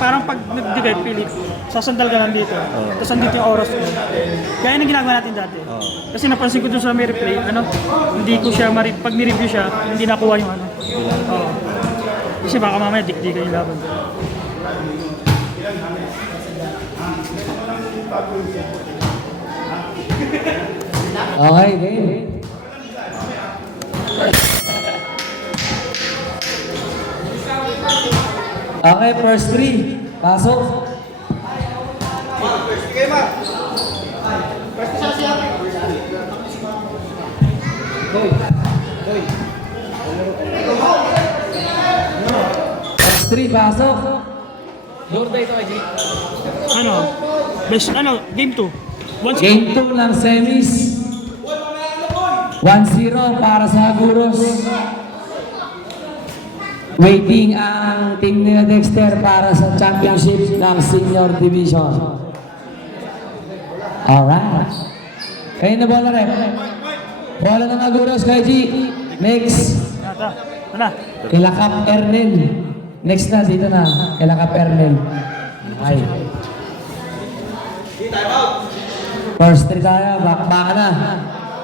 Parang pag nagbigay pilit, sasandal ka lang dito. Tapos andito yung oras ko. Kaya yun ang ginagawa natin dati. Kasi napansin ko dun sa may replay, hindi ko siya pag ni-review siya, hindi nakuha yung ano. Kasi baka mamaya dikdikan yung laban. Okay, game. Okay, first three. Pasok. First three, pasok. Game 2. Game 2 ng semis. 1-0 para sa Aguros. Waiting ang team ni Dexter para sa championship ng senior division. Alright. Kayo na bola rin. Bola ng Aguros kay G. Next. Kila Cap Ernel. Next na, dito na. Kila Cap Ernel. Ay. First three tayo. Bakbaka na.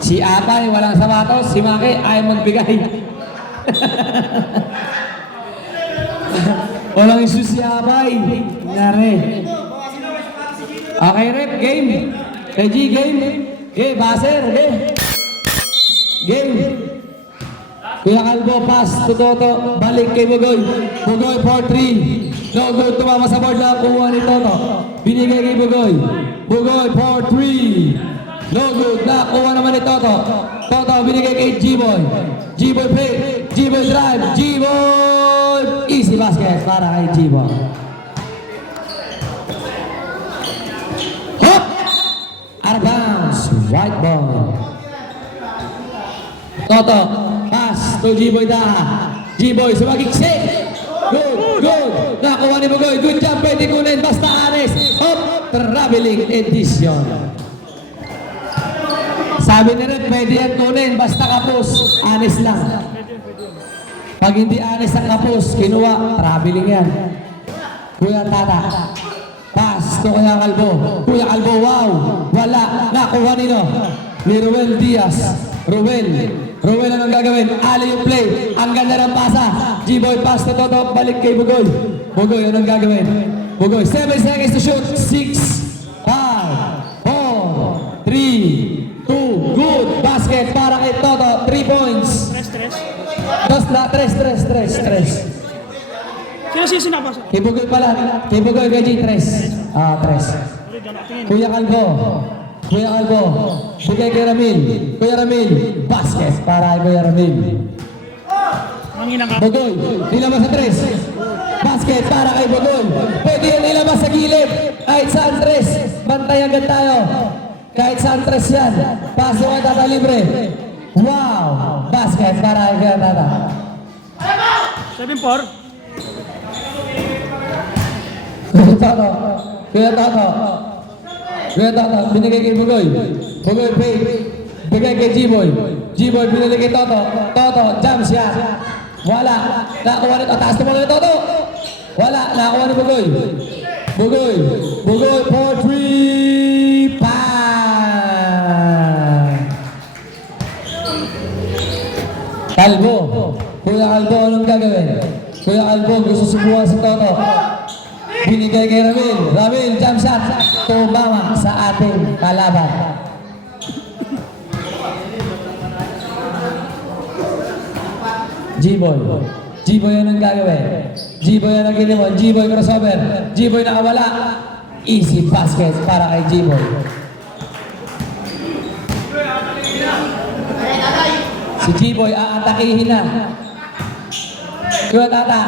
Si Atay, walang sapatos. Si Maki, ay magbigay. Walang isu si Atay. Nari. Okay, rep. Game. Ready, game. Okay, baser. Okay. Game. Kuya Calvo, pass to Toto. Balik kay Bugoy. Bugoy, 4-3. No good, tumama sa board lang. Kuha ni Toto. Binigay kay Bugoy. Bugoy, 4-3. No good, nakuha naman ni Toto. Toto, binigay kay G-Boy. G-Boy play. G-Boy drive. G-Boy. Easy basket para kay G-Boy. Hop! Out of bounds. White ball. Toto, pass to G-Boy Daha. G-Boy, sumagiksi. Good, good. Nakuha ni Bugoy. Good job, pwede kunin. Basta anes. Hop! Traveling edition. Sabi ni Red, pwede yan kunin. Basta kapos. Anes lang. Pag hindi anes ang kapos, kinuha. Traveling yan. Kuya Tata. Pass to Kuya Calvo. Kuya Calvo, wow. Wala. Nakuha nino. Ni Ruel Diaz. Ruel, anong gagawin? Ali yung play. Ang ganda ng pasa. G-Boy pass to Toto. Balik kay Bugoy. Bugoy, anong gagawin? Bugoy, 7 seconds to shoot. 6, 5, 4, 3, 2. Good. Basket para kay Toto. 3 points. Tres. Sino sinabasa? Kay Bugoy pala. Kay Bugoy, kay G. 3. Tres. Kuya Calvo. Bigay kay Ramil. Kuya Ramil. Basket para kay Kuya Ramil. Bugoy. Nilabas sa 3. Basket para kay Bugoy. Pwede yan nilabas sa gilid. Kahit saan 3. Bantay agad tayo. Kahit saan 3 yan. Paso kay Tata libre. Wow. Basket para kay Kuya Tata. 7-4. Kuya Toto, binigay kay Bugoy. Bugoy, pay. Bigay kay G-Boy. G-Boy, binigay kay Toto. Toto, jump shot. Wala. Nakuha nito. Taas naman ni Toto. Wala. Nakuha ni Bugoy. Bugoy, 4-3. Calvo. Kuya Calvo, anong gagawin? Kuya Calvo, gusto subukan si Toto. Binigay kay Ramil, jump shot. Tumama sa ating kalaban. G-Boy anong gagawin? G-Boy anong ginawa? G-Boy crossover. G-Boy nakawala. Easy basket para kay G-Boy. Si G-Boy aatakihin na. Kuya Tata.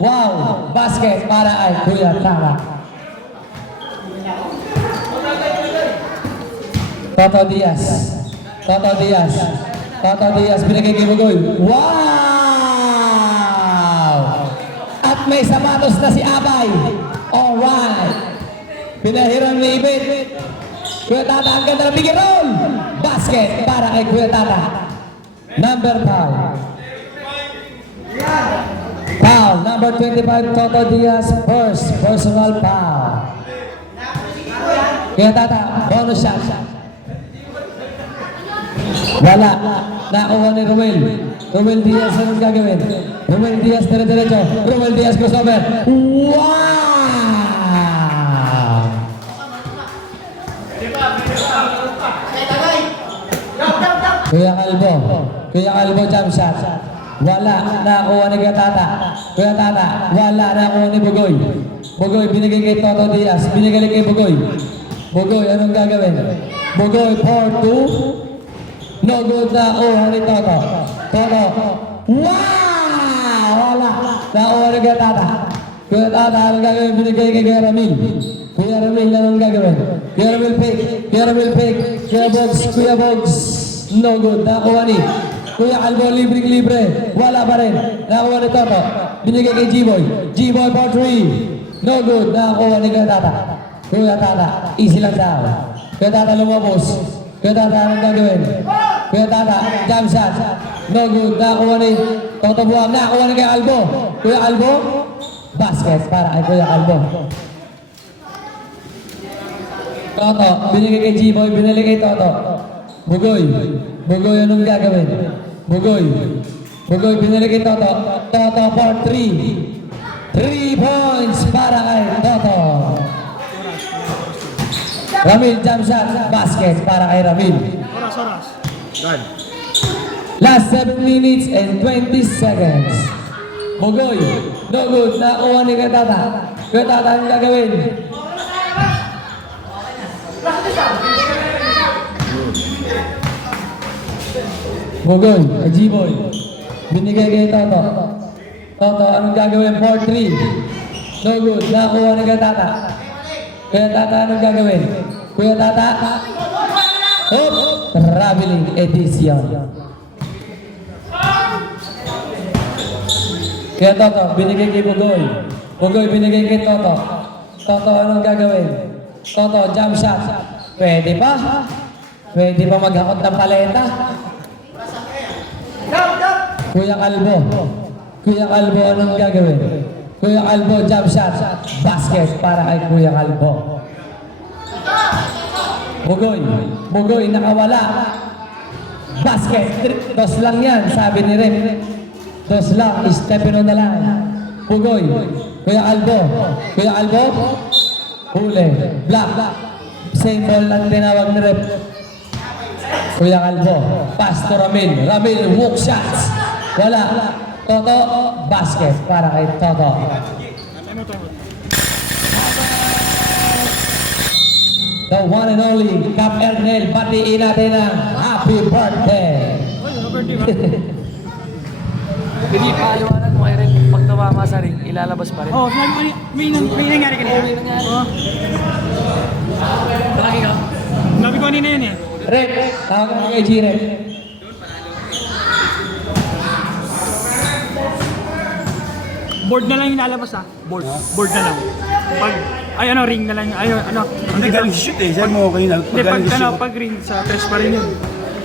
Wow! Basket para kay Kuya Tata. Toto Diaz. Binigay kay Bugoy. Wow! At may sapatos na si Abay. Alright. Pinahiram ni Ibit. Kuya Tata, ang ganda ng bigay roll. Basket para kay Kuya Tata. Number 5. Foul. Number 25, Toto Diaz. First personal foul. Kaya tata, bonus shot. Wala. Nakuha ni Romel. Romel Diaz, anong gagawin? Romel Diaz, dire-diretso. Romel Diaz, crossover. Wow! Kuya Calvo. Kuya Calvo, jump shot. Wala. Nakuha ni Gatata. Kuya Tata. Wala. Nakuha ni Bugoy. Bugoy, binigay kay Toto Diaz. Binigay kay Bugoy. Bugoy, anong gagawin? Bugoy, 4-2. No good na kuha ni Toto. Toto. Wow! Wala. Nakuha ni Gatata. Kuya Tata, anong gagawin? Binigay kay Kuya Ramil. Kuya Ramil, anong gagawin? Kuya Ramil fake. Kuya Ramil fake. Kuya Bogs. Kuya Bogs. No good. Nakuha ni Kuya Calvo, libre. Wala pa rin. Nakuha ni Toto. Binigay kay G-Boy. G-Boy for 3. No good. Nakuha ni Kuya Tata. Kuya Tata. Easy lang daw. Kuya Tata lumabos. Kuya Tata, anong gagawin? Kuya Tata, jump shot. No good. Nakuha ni Toto Buwag. Nakuha ni Kuya Calvo. Kuya Calvo. Basket para kay Kuya Calvo. Toto, binigay kay G-Boy. Binigay kay Toto. Bugoy. Bugoy, anong gagawin? Bugoy. Bugoy, binili kay Toto. Toto for 3. 3 points para kay Toto. Ramil, jump shot. Basket para kay Ramil. Oras. Done. Last 7 minutes and 20 seconds. Bugoy. No good. Nakuha ni Katata. Katata, anong gagawin? Bugoy, kay G-Boy. Binigay kay Toto. Toto, anong gagawin? 4-3. No good. Nakuha ni Katata. Kuya Tata, anong gagawin? Kuya Tata. Hop! Traveling edition. Kaya Toto, binigay kay Bugoy. Bugoy, binigay kay Toto. Toto, anong gagawin? Toto, jump shot. Pwede pa? Pwede pa maghakot ng paleta? Kuya Calvo. Kuya Calvo, anong gagawin? Kuya Calvo, jump shot. Basket para kay Kuya Calvo. Bugoy. Bugoy, nakawala. Basket. Dos lang yan, sabi ni Rem. Dos lang, stepin on the line. Bugoy. Kuya Calvo. Kuya Calvo. Huli. Black. Same ball lang tinawag ni Rem. Kuya Calvo. Pass to Ramil. Ramil, hook shots. Wala. Toto, basket para kay Toto. The one and only Cap Ernel, batiin natin ang happy birthday. Hindi pa aliwanag mo kay Ren, pag tumama sa ring, ilalabas pa rin. Oh, may nangyari kanina. Oo. Lagi ka. Sabi ko kanina yun eh. Red, tawag mo kay G-Red. Board na lang yung lalabas ah. Board na lang. Pag, ring na lang. Hindi galing shoot eh. Sabi mo kayo na. Hindi, pag ring, sa tres pa rin yun.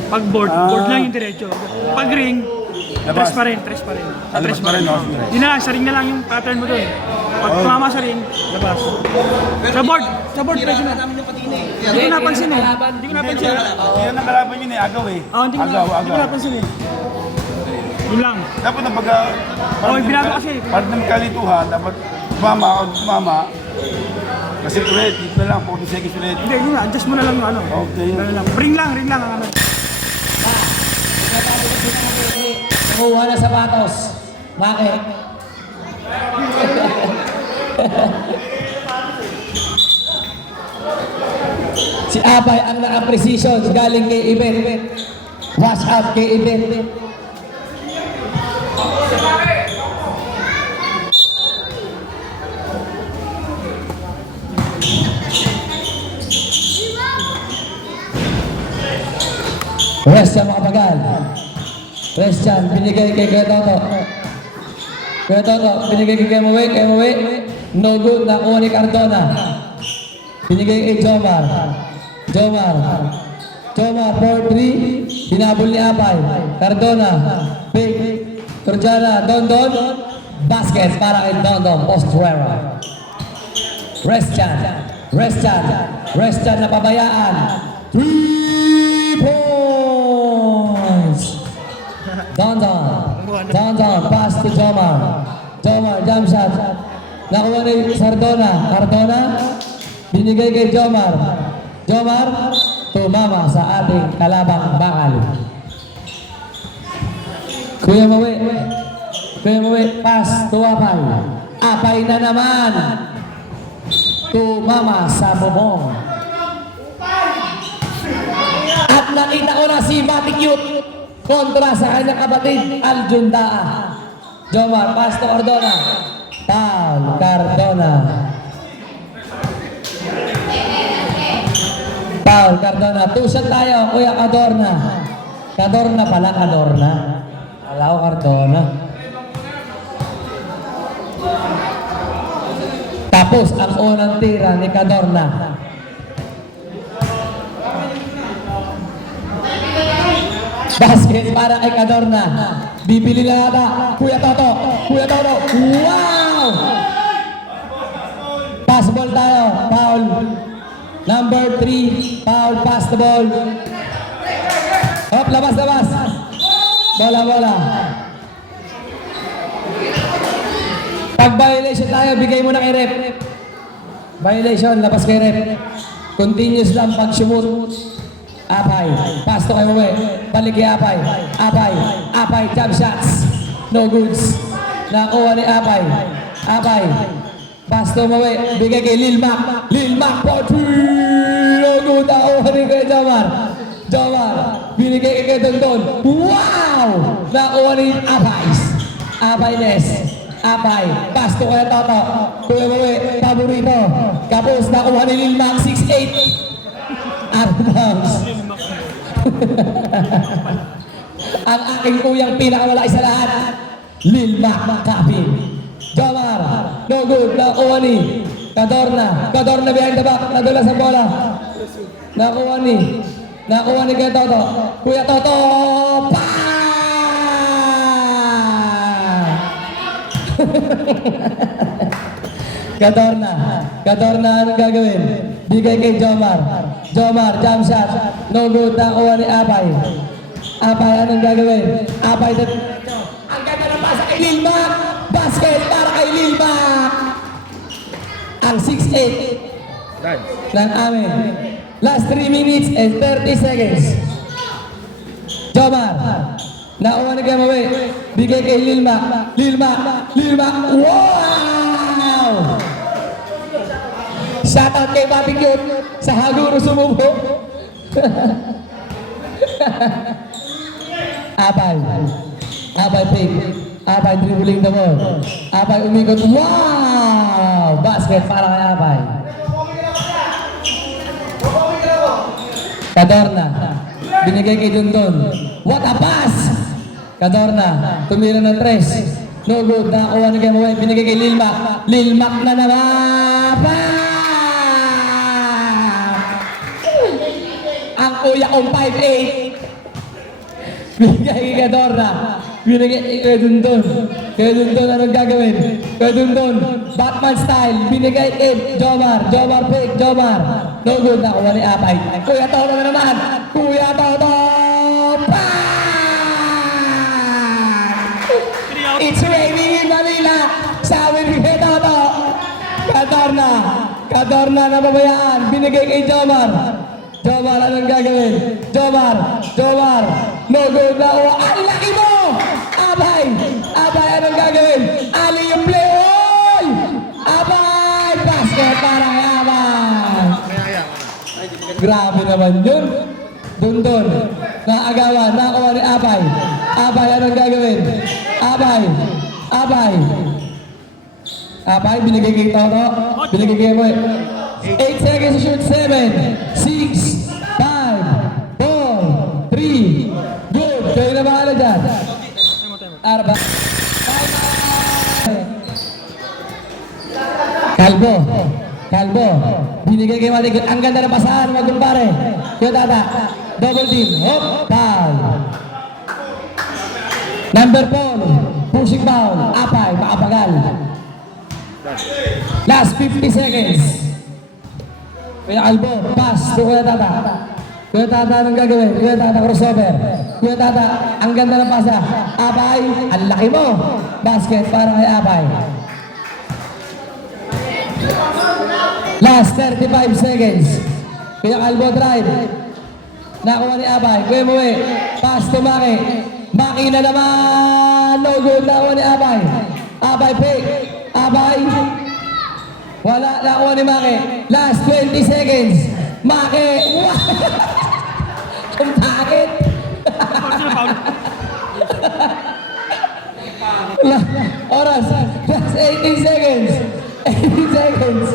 Pag board lang yung diretso. Pag ring, tres pa rin. Sa tres pa rin. Yun na lang, sa ring na lang yung pattern mo doon. Pag tumama sa ring, labas. Sa board, pwede na. Hindi ko napansin eh. Yan ang kalaban yun eh. Agaw eh. Hindi ko napansin eh. Yun lang. Dapat na pag... binago kasi. Part ng kalituhan, dapat tumama. Kasi ulit, dito na lang, 40 seconds ulit. Hindi, yun na. Adjust mo na lang yung ano. Okay. Ring lang ang ano. Nanguha na sapatos. Bakit? Si Abay ang naka-precision galing kay Ibet. Wash out kay Ibet. Rest yan mga pagal. Rest yan. Binigay kay Kuya Toto. Kuya Toto, binigay kay Kemowe. No good. Nakuha ni Cardona. Binigay kay Jomar. Jomar, 4-3. Hinabol ni Apay. Cardona. Big. Turjana. Dondon. Basket para kay Dondon. Postrera. Restan. Restan na pabayaan. 3 points. Dondon. Pass to Jomar. Jump shot. Nakuha ni Cardona. Binigay kay Jomar. Tumama sa ating kalabang bakal. Kuya Mawi, pass to Apay. Apay na naman. Tumama sa bubong. At nakita ko na si Matic Youth kontra sa kanyang kapatid, Aljun Daa. Jomar, pass to Cardona. Foul, Cardona. Foul, Cardona. 2 shot tayo, Kuya Cadorna. Cadorna. Alam ko Cardona. Tapos ang unang tira ni Cadorna. Basket para kay Cadorna. Bibili na ata. Kuya Toto. Wow! Pass ball tayo. Foul. Number 3. Foul. Pass the ball. Hop, labas. Bola. Pag violation tayo, bigay mo na kay rep. Violation, labas kay rep. Continuous lang pag sumut. Apay. Pass to kay Mawe. Balik kay Apay. Apay. Jump shots. No goods. Nakuha ni Apay. Pass to Mawe. Bigay kay Lil Mac. For 3. No good. Nakuha ni kay Jomar. Binigay kay Dondon. Wow! Nakuha ni Apay. Pass to kay Toto. Kuya Mawe. Paborito. Kapos nakuha ni Lil Mac. 6'8". Ang aking kuyang pinakamalaki sa lahat, Lil Mac Capin. Jomar, no good, nakuha ni Cadorna behind the back, nadula sa bola. Nakuha ni kay Toto. Kuya Toto, pa! Cadorna, anong gagawin? Bigay kay Jomar, jump shot. No good, nakuha ni Apay. Anong gagawin? Ang ganda ng pasa kay Lil Mac. Basket para kay Lil Mac. Ang 6'8" ng amin. Last 3 minutes and 30 seconds. Jomar, nakuha ni kay Mawe. Bigay kay Lil Mac. Wow! Shoutout kay Matic Youth sa Haguro sumubo. Apay pick. Apay dribbling the ball. Apay umikot. Wow! Basket para kay Apay. Cadorna. Binigay kay Dondon. What a pass! Cadorna. Tumira ng 3. No good. Nakakuha ni kay Mawe. Binigay kay Lil Mac na naman. Ang kuya kong 5'8". Binigay kay Cadorna. Binigay kay Dondon. Anong gagawin? Kay Dondon. Batman style. Binigay kay Jomar. Pick. No good. Nakuha ni Apay. Kuya Toto na naman. It's raining in Manila. Sabi ni kay Toto. Cadorna na babayaan. Binigay kay Jomar. Anong gagawin? Jomar. No good. Ang laki mo! Apay, anong gagawin? Ali yung play. Oy! Apay! Basket para kay Apay. Grabe naman yun. Dondon. Naagawan. Nakuha ni Apay. Anong gagawin? Apay, binigay kay Toto. Binigay kay Boy. 8 seconds to shoot. 7, 6, 5, 4, 3. Good. Kayo na bahala dyan. Arba. Kalbo. Binigay kay Matic. Ang ganda ng pasahan, magkumpare. Kuya Tata. Double team. Hop. Foul. Number 4. Pushing foul. Apay. Makapagal. Last 50 seconds. Kuya Albo. Pass to Kuya Tata. Kuya Tata, anong gagawin? Kuya Tata, crossover. Kuya Tata, ang ganda ng pasa. Apay, ang laki mo. Basket para kay Apay. Last 35 seconds. Kuya Albo drive. Nakuha ni Apay. Kuya Muwi. Pass to Maki. Maki na naman. No good. Nakuha ni Apay. Apay pick. Apay. Wala. Nakuha ni Maki. Last 20 seconds. Maki. Ang takit. Oras. Last 18 seconds. 18 seconds.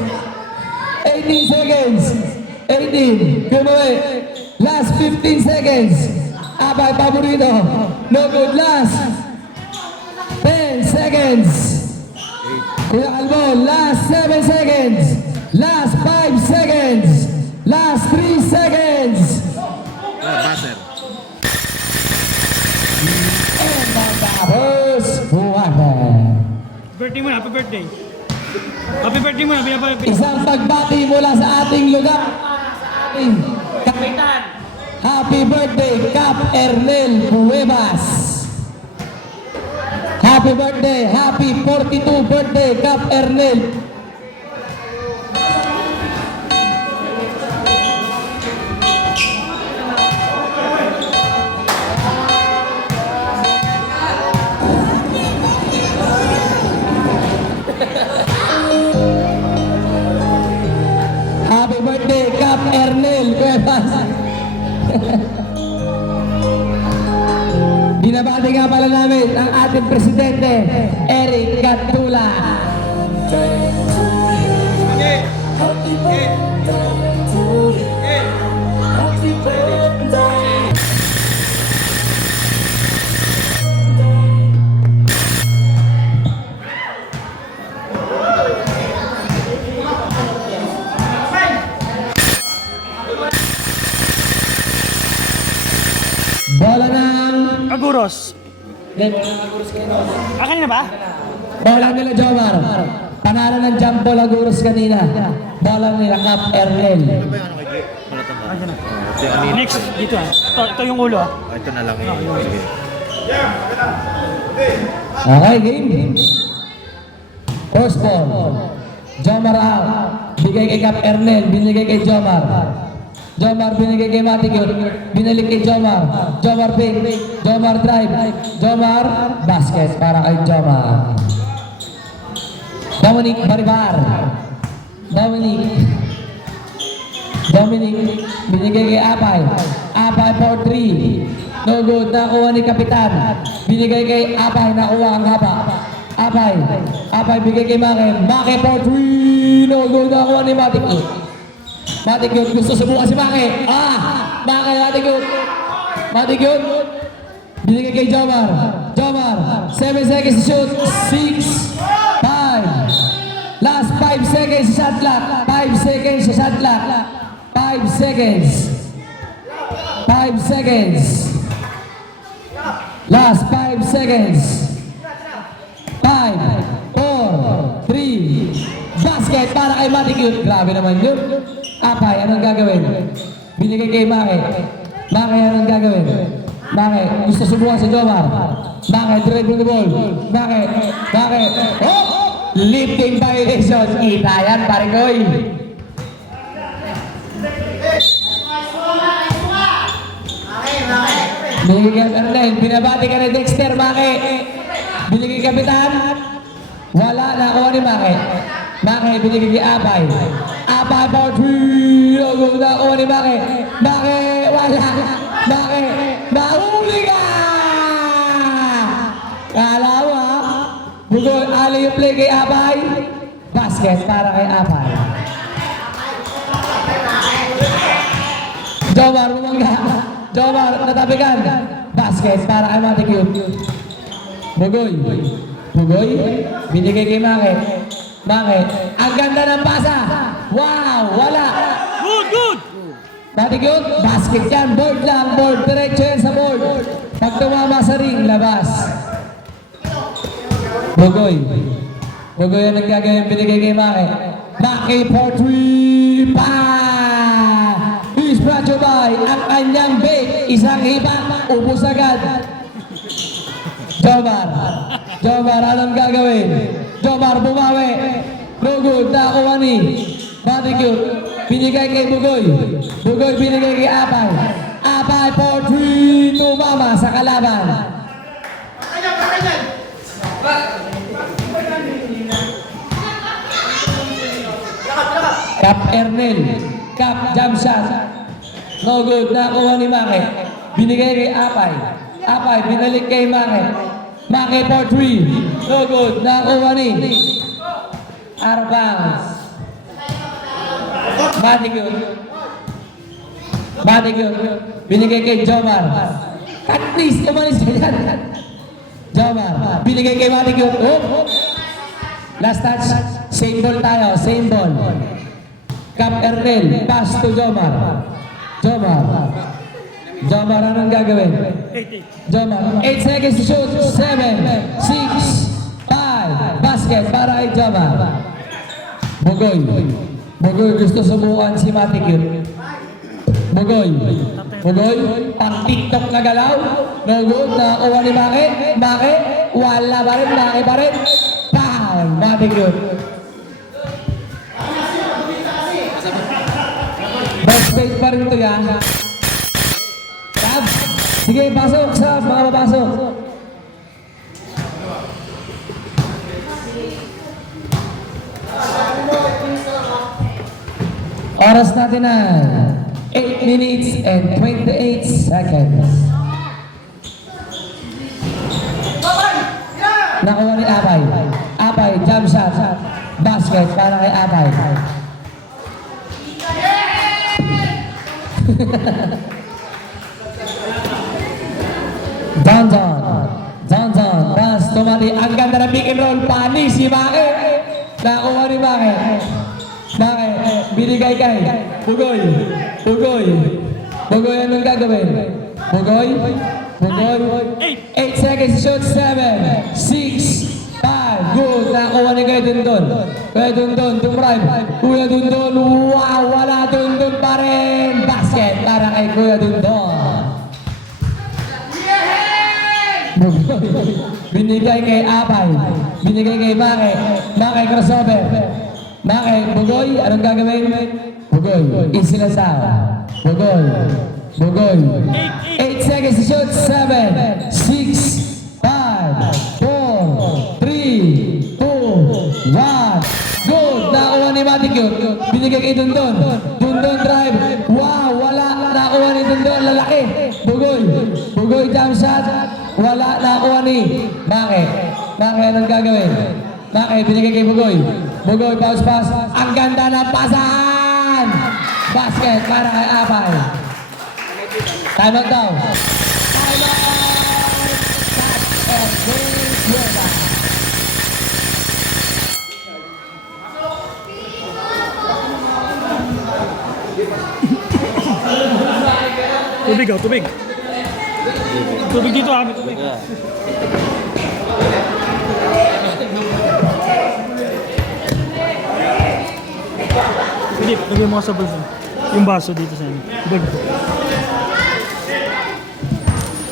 18 seconds. 18. Kumuwi. Last 15 seconds. Abay, paborito. No good. Last 10 seconds. Kuya Albo. Last 7 seconds. Last 5 seconds. Last 3 seconds. And matapos. Birthday mo na, happy birthday. Happy birthday mo na, binabay. Isang pagbati mula sa ating lugar. Sa ating kapitan. Happy birthday, Cap Ernel Cuevas. Happy birthday, happy 42 birthday, Cap Ernel. Happy birthday, Cap Ernel Cuevas. Binabati nga pala namin ang ating presidente, Eric Gatula. Bola ng... Aguros. Kanina ba? Bola nila Jomar. Panalo ng Jumbo Laguros kanina. Bola nila Cap Ernel. Next, dito ah. Ito yung ulo ah. Ito na lang eh. Okay, game. First ball. Jomar out. Bigay kay Cap Ernel. Binigay kay Jomar. Jomar binigay kay Matikyo. Binalik kay Jomar. Jomar pick. Jomar drive. Jomar basket para kay Jomar. Dominic Baribar. Dominic binigay kay Apay. Apay for 3. No good. Nakuha ni Kapitan. Binigay kay Apay. Nakuha ang haba. Apay bigay kay Maki. Maki for 3. No good. Nakuha ni Matikyo. Matikyo, gusto subukan si Maki. Matikyo. Binigay kay Jomar. 7 seconds to shoot. 6, 5. Last 5 seconds sa shot clock. 5 seconds sa shot clock. 5 seconds. 5 seconds. Last 5 seconds. 5, 4, 3. Basket para kay Matikyo. Grabe naman yun. Apay, anong gagawin? Binigay kay Maki. Maki, anong gagawin? Maki, gusto subukan si Jomar. Maki, dribble the ball. Maki. Oh! Lifting violation. Kita yan, pare koy. Binigay kay Ernel. Binabati ka ni Dexter, Maki. Binigay Kapitan. Wala, nakuha ni Maki. Maki, binigay kay Apay. Apay for 3. Nakuha ni Maki. Maki, wala. Maki, nahuli ka! Kala mo ha? Bugol, ali yung play kay Apay. Basket para kay Apay. Jomar, bumangga. Jomar, natabigan. Basket para kay Matikyo. Bugoy, binigay kay Maki. Maki, ang ganda ng pasa. Wow, wala. Good! Matikot, basket yan. Board lang, board. Diretso yan sa board. Pag tumama sa ring, labas. Bugoy. Bugoy ang nagkagawin binigay kay Maki. Maki for 3. Pa! He's brought to you by ang kanyang bake. Isang hipa, ubus agad. Jomar. Jomar, anong gagawin? Jomar, bumawi. No good, nakuha ni Matikot. Binigay kay Bugoy. Bugoy binigay kay Apay. Apay for 3. Tumama sa kalaban. Cap Ernel. Cap jump shot. No good. Nakuha ni Maki. Binigay kay Apay. Apay binalik kay Maki. Maki for 3. No good. Nakuha ni Arbangs. Matikot. Matikot. Binigay kay Jomar. At please, umalis ka dyan. Jomar. Binigay kay Matikot. Oh. Last touch. Same ball tayo. Same ball. Cap Ernel. Pass to Jomar. Jomar. Jomar, anong gagawin? 8-8. Jomar. 8 seconds to shoot. 7, 6, 5. Basket para kay Jomar. Bugoy. Bugoy, gusto subukan si Matikot. Bugoy. Bugoy, pang TikTok na galaw. No good, nakuha ni Maki. Maki, wala pa rin. Maki pa rin. Bang! Matikot. Best stage pa rin ito yan. Tab. Sige, pasok sa mga papasok. Oras natin na 8 minutes and 28 seconds. Nakuha ni Apay. Apay, jump shot. Basket para kay Apay. Johnson. Pass, tumali. Ang ganda ng pick and roll. Pani si Maki. Nakuha ni Maki. Maki, binigay kay Bugoy. Bugoy, anong gagawin? Bugoy. 8 seconds to shoot. 7, 6, 5. Good. Nakuha ni Kuya Dundon. Kuya Dundon, tumrive. Kuya Dundon. Wow, wala Dundon pa rin. Basket para kay Kuya Dundon. Binigay kay Apay. Binigay kay Maki. Maki crossover. Maki, Bugoy, anong gagawin? Bugoy, easy lang sa Bugoy. 8 seconds to shoot. 7, 6, 5, 4, 3, 2, 1. Good! Nakuha ni Matikot. Binigay kay Dundon. Dundon drive. Wow! Wala. Nakuha ni Dundon. Lalaki. Bugoy jump shot. Wala. Nakuha ni Maki. Maki, anong gagawin? Maki, binigay kay Bugoy. Bugoy, pass. Ang ganda ng pasahan! Basket para kay Apay. Time out daw. Time out! Catch and release your back. Tubig. Tubig dito, kami tubig. Philip, lagay mo ka sa bulsa. Yung baso dito sa inyo. Bag.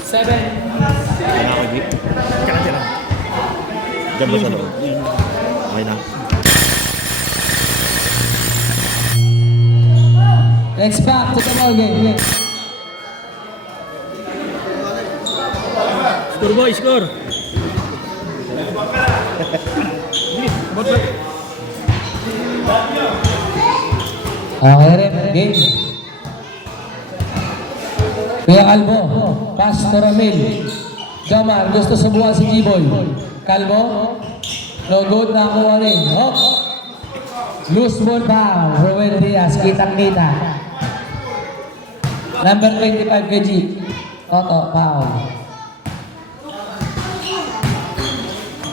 7. Kaya. Diyan ba sa loob? Okay na. Next back to the ball game. Score boy, score. Okay rin, game. Kuya Calvo, pass to Ramil. Jamal, gusto subukan si G-Boy. Calvo, no good, nakuha rin. Hop. Loose ball foul. Ruel Diaz, kitang-kita. Number 25 kay G. Toto, foul.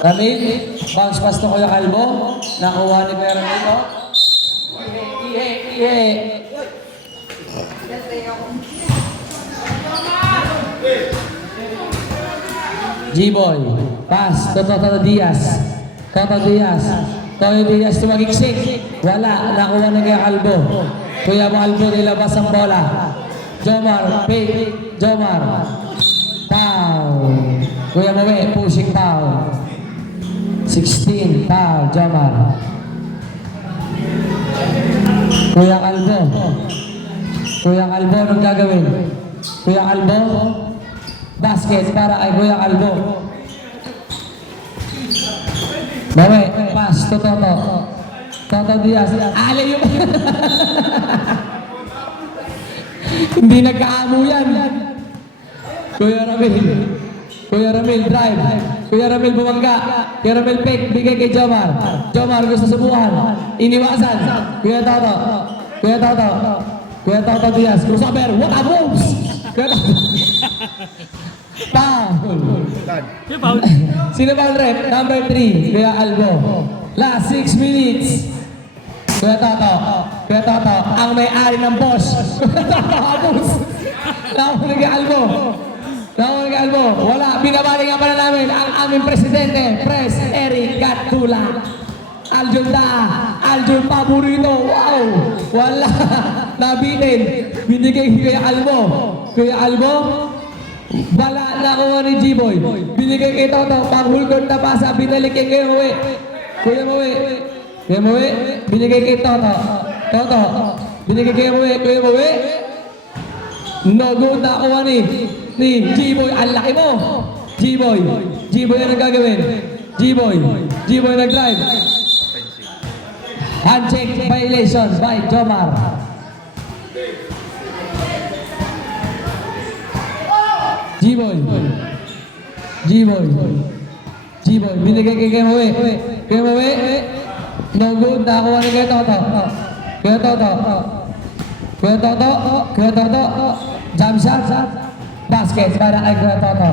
Ramil, bounce pass to Kuya Calvo. Nakuha ni Kuya Ramil. Iye. G-Boy. Pass to Toto Diaz. Toto Diaz. Toto Diaz tumagiksik. Wala. Nakuha na kay Albo. Kuya mo Albo nilabas ang bola. Jomar. Pick. Jomar. Foul. Kuya mo pushing foul. 16. Foul. Jomar. Kuya Albo. Kuya Albo, anong gagawin? Kuya Albo. Basket para kay Kuya Albo. Bawe, pass to Toto. Toto Diaz. Ali yung... Hindi nagkaamo yan. Kuya Ramil. Kuya Ramil, drive. Kuya Ramil, bumangga. Kuya Ramil, pick. Bigay kay Jomar. Jomar, gusto subukan. Iniwasan. Kuya Toto. Kuya Toto. Kuya Toto Diaz. Crossover. What a moves! Kuya Toto. Foul. Yung foul. Sino ba ang rep? Number 3. Kuya Albo. Last 6 minutes. Kuya Toto. Kuya Toto. Ang may-ari ng boss. Kuya Toto, abos. Nakahuli kay Albo. Nakahuli kay Albo. Wala. Binabali nga pala namin ang aming presidente, Pres Eric Gatula. Aljun da. Aljun paborito. Wow. Wala. Nabitin. Binigay kay Albo. Kuya Albo. Wala na kuha ni G-Boy. Binigay kay Toto. Panghulgod na pasa. Binalik kay Kuya Mawe. Kuya Mawe. Kuya Mawe. Binigay kay Toto. Toto. Binigay kay Mawe. Kuya Mawe. No good na kuha ni G-Boy. Ang laki mo. G-Boy. G-Boy ano gagawin? G-Boy. G-Boy nag-drive. Handshake violation by Jomar. G-Boy. G-Boy. G-Boy. Binigay kay Mawe. Kay Mawe. No good. Nakakuha ni kay Toto. Kaya Toto. Kaya Toto. Kaya Toto. Jump shot. Basket. Para kay Kaya Toto.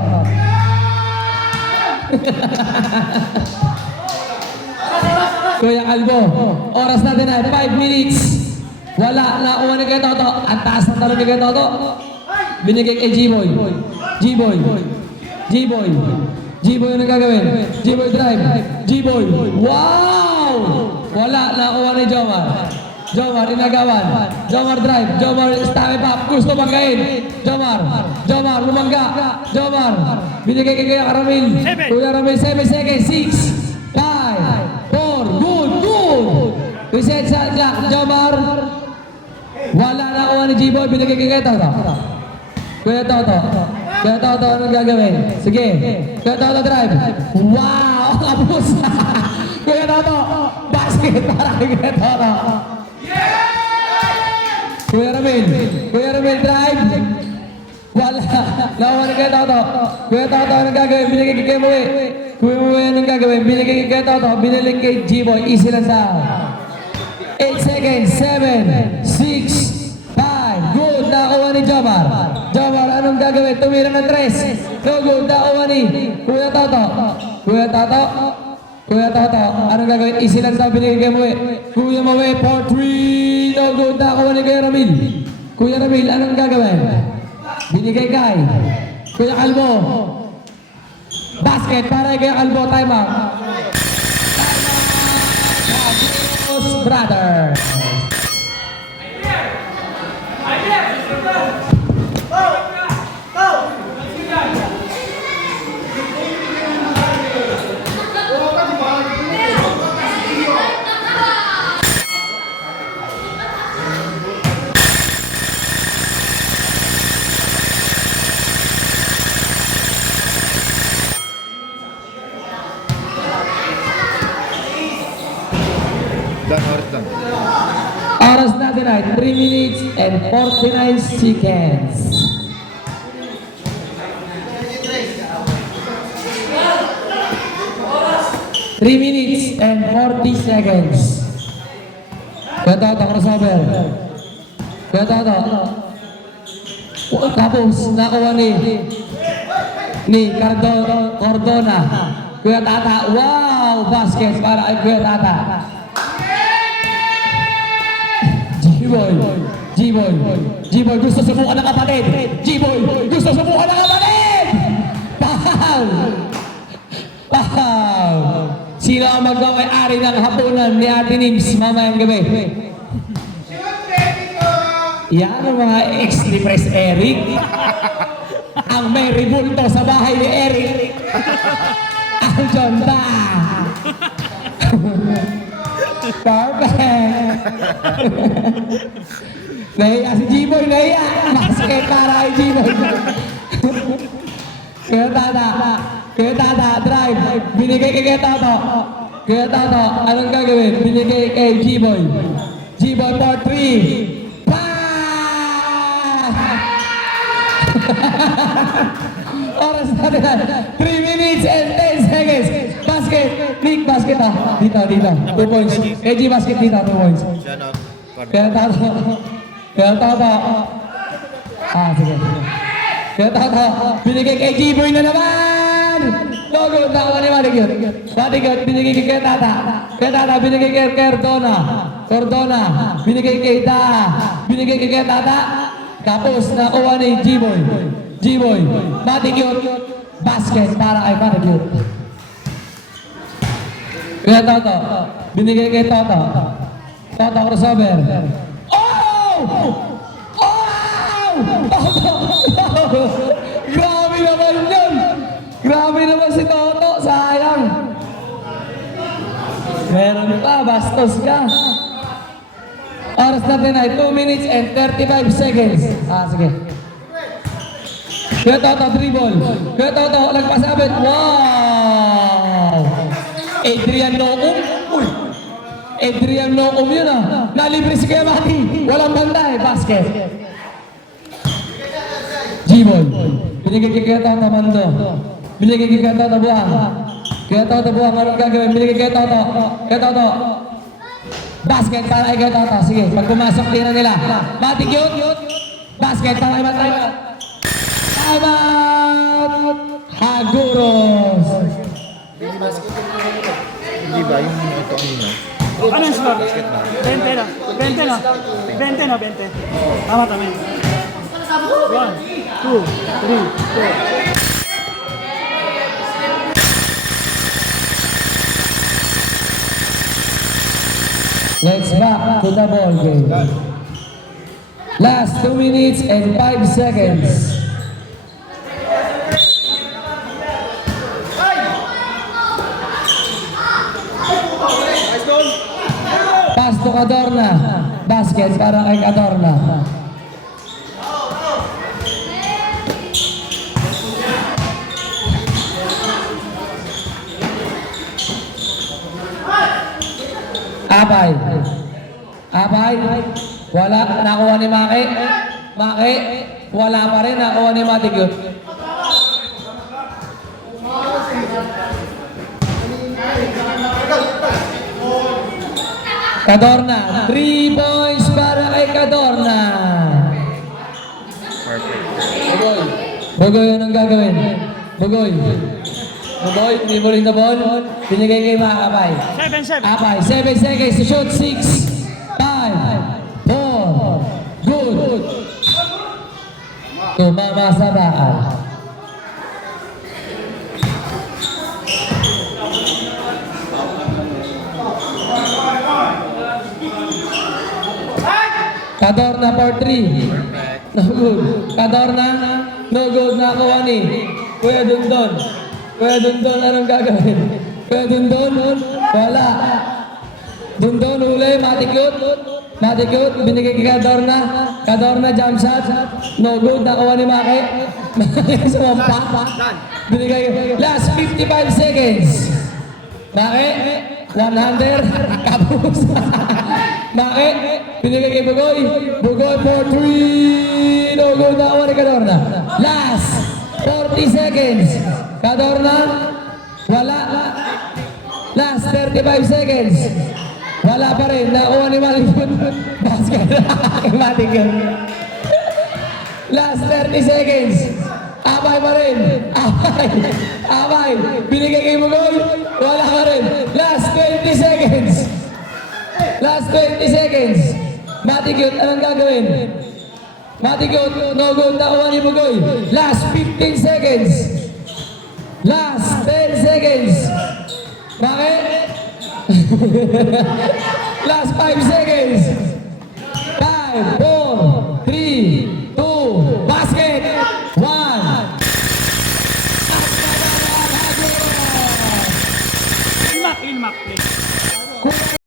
Kuya Albo. Oras natin ay 5 minutes. Wala. Nakakuha ni kay Toto. Ang taas ng talo ni kay Toto. Binigay kay G-Boy. G-Boy. G-Boy. G-Boy ano gagawin? G-Boy drive. G-Boy. Wow! Wala. Nakuha ni Jomar. Jomar, inagawan. Jomar drive. Jomar step up. Gusto banggain. Jomar. Jomar, lumangga. Jomar. Binigay kay Kuya Ramil. Kuya Ramil, 7 seconds. 6, 5, 4. Good, good. Reset sa clock. Jomar. Wala. Nakuha ni G-Boy. Binigay kay Kuya Toto. Kuya Toto. Kuya Toto, anong gagawin? Sige. Kuya Toto, drive. Wow! Kapos! Kuya Toto, basket para kay Kuya Toto. Kuya Ramil. Kuya Ramil, drive. Wala. Nakuha ni Kuya Toto. Kuya Toto, anong gagawin? Binigay kay Kuya Mawe. Kuya Mawe, anong gagawin? Binigay kay Kuya Toto. Binigay kay G-Boy. Easy lang sa 8 seconds. 7, 6, 5. Good. Nakuha ni Jomar. Jomar, anong gagawin? Tumira ng 3. No good. Nakuha ni Kuya Toto. Kuya Toto. Kuya Toto. Anong gagawin? Easy lang sa binigay kay Mawe. Kuya Mawe, 4-3. No good. Nakuha ni Kuya Ramil. Kuya Ramil, anong gagawin? Binigay kay Kuya Albo. Basket para kay Albo. Time out. Brothers. Oras natin ay 3 minutes and 49 seconds. Three minutes and 40 seconds. Kuya Toto, crossover. Kuya Toto. Tapos, nakuha ni Cardona. Kuya Tata. Wow! Basket para kay Kuya Tata. G-Boy. G-Boy. G-Boy gusto subukan ng kapatid. G-Boy gusto subukan ng kapatid. Foul! Foul! Foul! Sino ang magmamay-ari ng hapunan ni Ate Nims mamayang gabi? Yan ang mga ex ni Pres Eric. Ang may ribulto sa bahay ni Eric. Ang Jonda. Perfect. Nahiya si G-Boy, nahiya. Basket para kay G-Boy. Kaya tata, drive. Binigay kay Tato. Kaya Tato, anong gagawin? Binigay kay G-Boy. G-Boy for 3. Oras natin na. 3 minutes and 10 seconds. Basket. Nick, basket ah. Dito. 2 points. AG basket dito, 2 points. Siya na. Kaya Tato. Sige. Kaya Tato. Binigay kay G-Boy na naman. No good. Nakawa ni Madigod. Binigay kay Tata. Kaya Tata, binigay kay Cordona. Binigay kay Binigay kay Tata. Tapos nakuha ni G-Boy. Matigute. Basket para kay Matigute. Kaya Toto. Binigay kay Toto. Toto crossover. Oh! Grabe naman yun! Grabe naman si Toto. Sayang. Meron pa. Bastos ka. Oras natin ay 2 minutes and 35 seconds. Sige. Kaya Toto, dribble. Kaya Toto, nagpasabit. Wow! Adrian Nocum yun ah. Nalibre si Kuya Mati. Walang banda basket. G-Boy. Binigay kay Kuya Toto Mando. Binigay kay Kuya Toto Buang. Kuya Toto Buang, anong gagawin? Binigay kay Toto. Kuya Toto. Basket para kay Toto. Sige, pag pumasok tira nila. Mati cute. Basket para kay Mati. Tamat! Haguros! Hindi ba yung ito kanina? Ano yung score? 20 na. 20. Tama. 1, 2, 3, 4. Let's back to the ball game. Last 2 minutes and 5 seconds. Pass to Cadorna. Basket para kay Cadorna. Abay. Wala. Nakuha ni Maki. Wala pa rin. Nakuha ni Matigute. Cadorna. 3 points para kay Cadorna. Bugoy, anong gagawin? Bugoy, hindi mo rin na ball. Binigay kay Makapay. 7. Apay, 7 seconds to shoot. 6, 5, 4, good. Tumama sa bakal. Cadorna for 3. No good. Cadorna, no good. Nakuha ni Kuya Dundon. Anong gagawin? Kuya Dundon, wala. Dundon, uli, Matikut, binigay kay Cadorna, jump shot. No good, nakuha ni Maki. Sumampa. Binigay, last 55 seconds. Maki, 100, kapus. Maki, binigay kay Bugoy for 3. No good, nakuha ni Cadorna. Last 40 seconds. Cadorna, wala. Last 35 seconds. Wala pa rin. Nakuha ni Matikut. Basket. Matikut. Last 30 seconds. Abay pa rin. Abay. Binigay kay Bugoy. Wala pa rin. Last 20 seconds. Matikut, anong gagawin? Matikut, no good. Nakuha ni Bugoy. Last 15 seconds. Last 10 seconds. Bakit? Last 5 seconds. 5, 4,